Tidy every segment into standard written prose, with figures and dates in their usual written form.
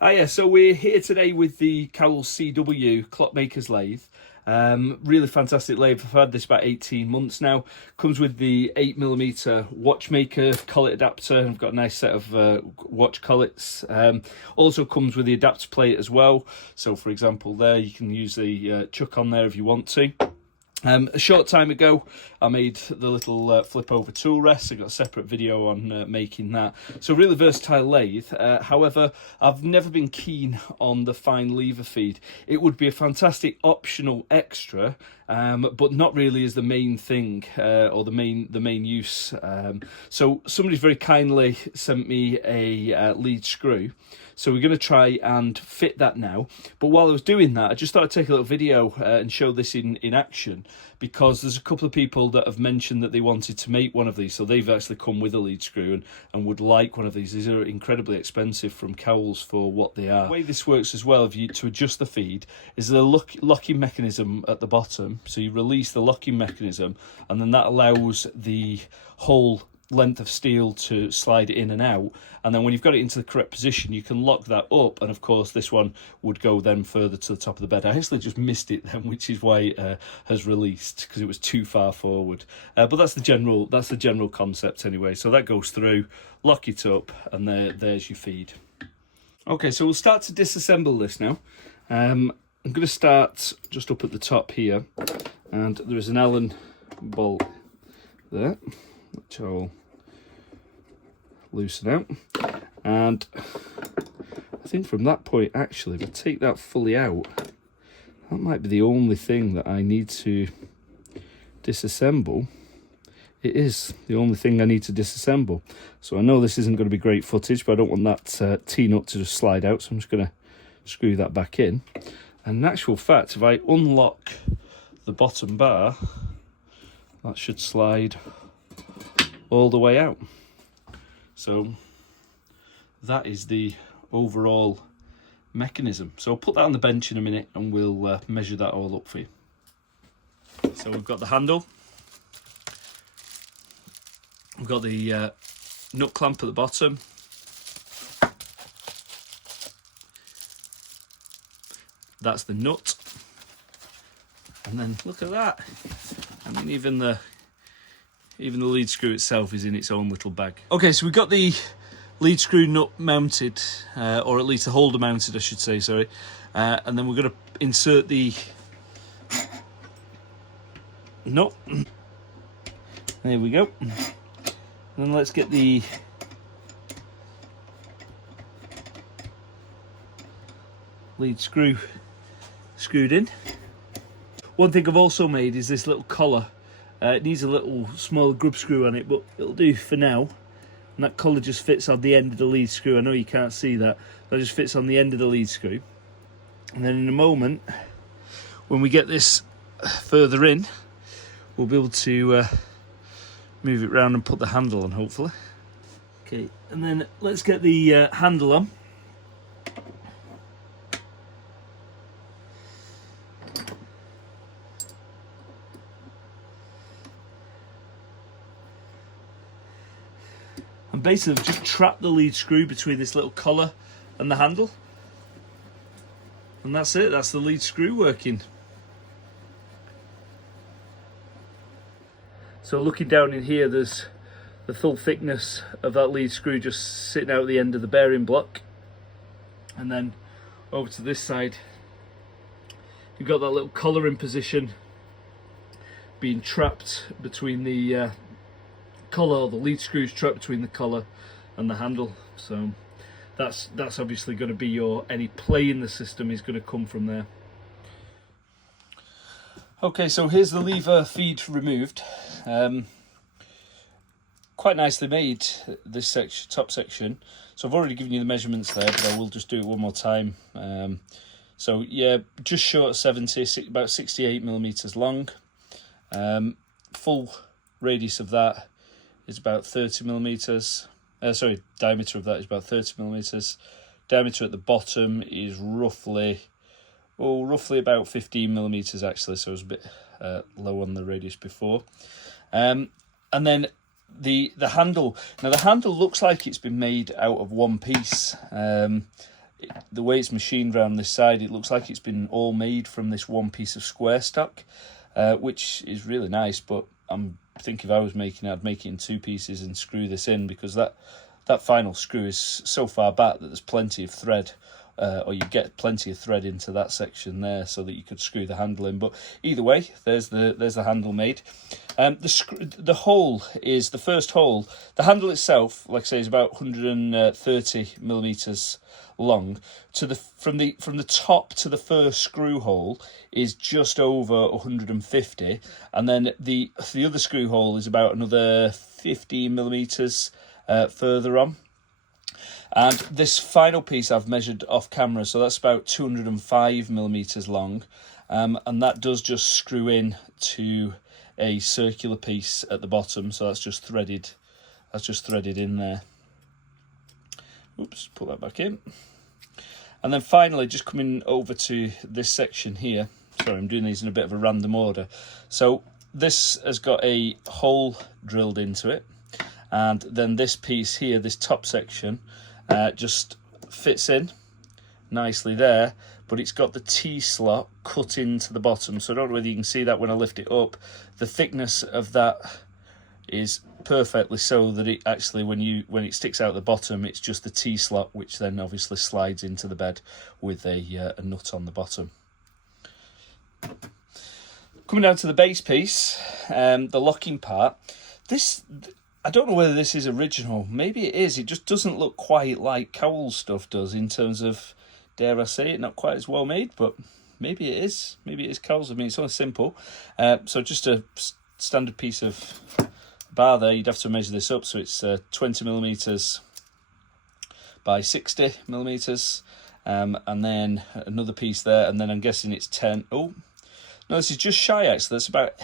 Yeah, so we're here today with the Cowells CW clockmaker's lathe. Really fantastic lathe. I've had this about 18 months now. Comes with the 8mm watchmaker collet adapter. I've got a nice set of watch collets. Also comes with the adapter plate as well. So for example there, you can use the chuck on there if you want to. A short time ago, I made the little flip over tool rest. I got a separate video on making that. So really versatile lathe. However, I've never been keen on the fine lever feed. It would be a fantastic optional extra, but not really as the main thing or the main use. So somebody's very kindly sent me a lead screw. So we're going to try and fit that now. But while I was doing that, I just thought I'd take a little video and show this in action, because there's a couple of people that have mentioned that they wanted to make one of these. So they've actually come with a lead screw and would like one of these. These are incredibly expensive from Cowells for what they are. The way this works as well, to adjust the feed, is the locking mechanism at the bottom. So you release the locking mechanism, and then that allows the whole length of steel to slide in and out, and then when you've got it into the correct position you can lock that up, and of course this one would go then further to the top of the bed. I actually just missed it then, which is why it has released, because it was too far forward, but that's the general concept anyway. So that goes through, lock it up, and there's your feed. Okay, so we'll start to disassemble this now. I'm going to start just up at the top here, and there is an Allen bolt there which I'll loosen out, and I think from that point actually, if I take that fully out, that might be the only thing that I need to disassemble. It is the only thing I need to disassemble. So I know this isn't going to be great footage, but I don't want that T-nut to just slide out, so I'm just going to screw that back in. And in actual fact, if I unlock the bottom bar, that should slide all the way out. So that is the overall mechanism. So I'll put that on the bench in a minute and we'll measure that all up for you. So we've got the handle, we've got the nut clamp at the bottom, that's the nut, and then look at that. I mean, even the lead screw itself is in its own little bag. Okay, so we've got the lead screw nut mounted, or at least the holder mounted, I should say, sorry. And then we're going to insert the nut. There we go. And then let's get the lead screw screwed in. One thing I've also made is this little collar. It needs a little smaller grub screw on it, but it'll do for now. And that collar just fits on the end of the lead screw. I know you can't see that. That just fits on the end of the lead screw. And then in a moment, when we get this further in, we'll be able to move it round and put the handle on, hopefully. Okay, and then let's get the handle on. And basically just trap the lead screw between this little collar and the handle, and that's it. That's the lead screw working. So looking down in here, there's the full thickness of that lead screw just sitting out at the end of the bearing block, and then over to this side you've got that little collar in position being trapped between the collar, or the lead screw is trapped between the collar and the handle. So that's obviously going to be any play in the system is going to come from there. Okay, so here's the lever feed removed. Quite nicely made, this section, top section. So I've already given you the measurements there, but I will just do it one more time. So yeah, just short of 70, about 68mm long. Full radius of that is about 30mm. Sorry, diameter of that is about 30mm. Diameter at the bottom is roughly about 15mm actually, so it was a bit low on the radius before. And then the handle. Now the handle looks like it's been made out of one piece. the way it's machined around this side, it looks like it's been all made from this one piece of square stock, which is really nice. But I'm thinking if I was making it, I'd make it in 2 pieces and screw this in, because that final screw is so far back that there's plenty of thread, or you get plenty of thread into that section there, so that you could screw the handle in. But either way, there's the handle made. The hole is the first hole. The handle itself, like I say, is about 130 millimeters long. From the top to the first screw hole is just over 150, and then the other screw hole is about another 15 millimeters further on. And this final piece I've measured off camera, so that's about 205 millimeters long, and that does just screw in to a circular piece at the bottom. So that's just threaded. In there. Oops, put that back in. And then finally, just coming over to this section here. Sorry, I'm doing these in a bit of a random order. So this has got a hole drilled into it, and then this piece here, this top section, just fits in nicely there, but it's got the T-slot cut into the bottom. So I don't know whether you can see that when I lift it up. The thickness of that is perfectly so that it actually, when it sticks out the bottom, it's just the T-slot, which then obviously slides into the bed with a nut on the bottom. Coming down to the base piece, the locking part. This, I don't know whether this is original. Maybe it is. It just doesn't look quite like Cowells stuff does in terms of, dare I say it, not quite as well made, but maybe it is. Maybe it is Cowells. I mean, it's only simple. So just a standard piece of bar there. You'd have to measure this up. So it's 20 millimeters by 60 millimeters. And then another piece there. And then I'm guessing it's 10. Oh, no, this is just shy actually. That's about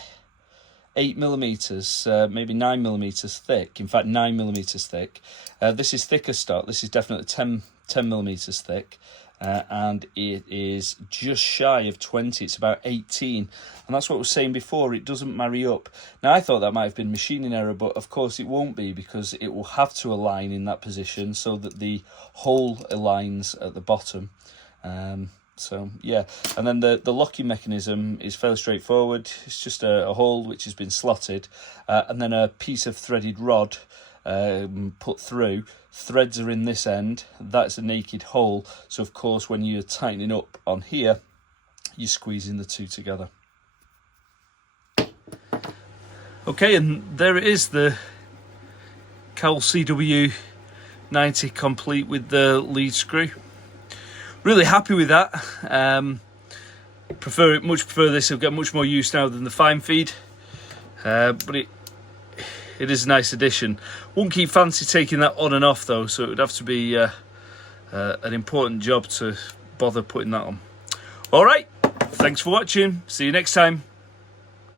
8 millimeters, maybe 9 millimeters thick. In fact, 9 millimeters thick. This is thicker stock. This is definitely 10 millimeters thick, and it is just shy of 20. It's about 18, and that's what I was saying before. It doesn't marry up. Now, I thought that might have been machining error, but of course it won't be, because it will have to align in that position so that the hole aligns at the bottom. So yeah, and then the locking mechanism is fairly straightforward. It's just a hole which has been slotted, and then a piece of threaded rod put through. Threads are in this end. That's a naked hole. So of course, when you're tightening up on here, you're squeezing the two together. Okay, and there it is, the Cowells CW90 complete with the lead screw. Really happy with that. Much prefer this. I'll get much more use now than the fine feed, but it is a nice addition. Wouldn't keep fancy taking that on and off though, so it would have to be an important job to bother putting that on. All right, thanks for watching. See you next time.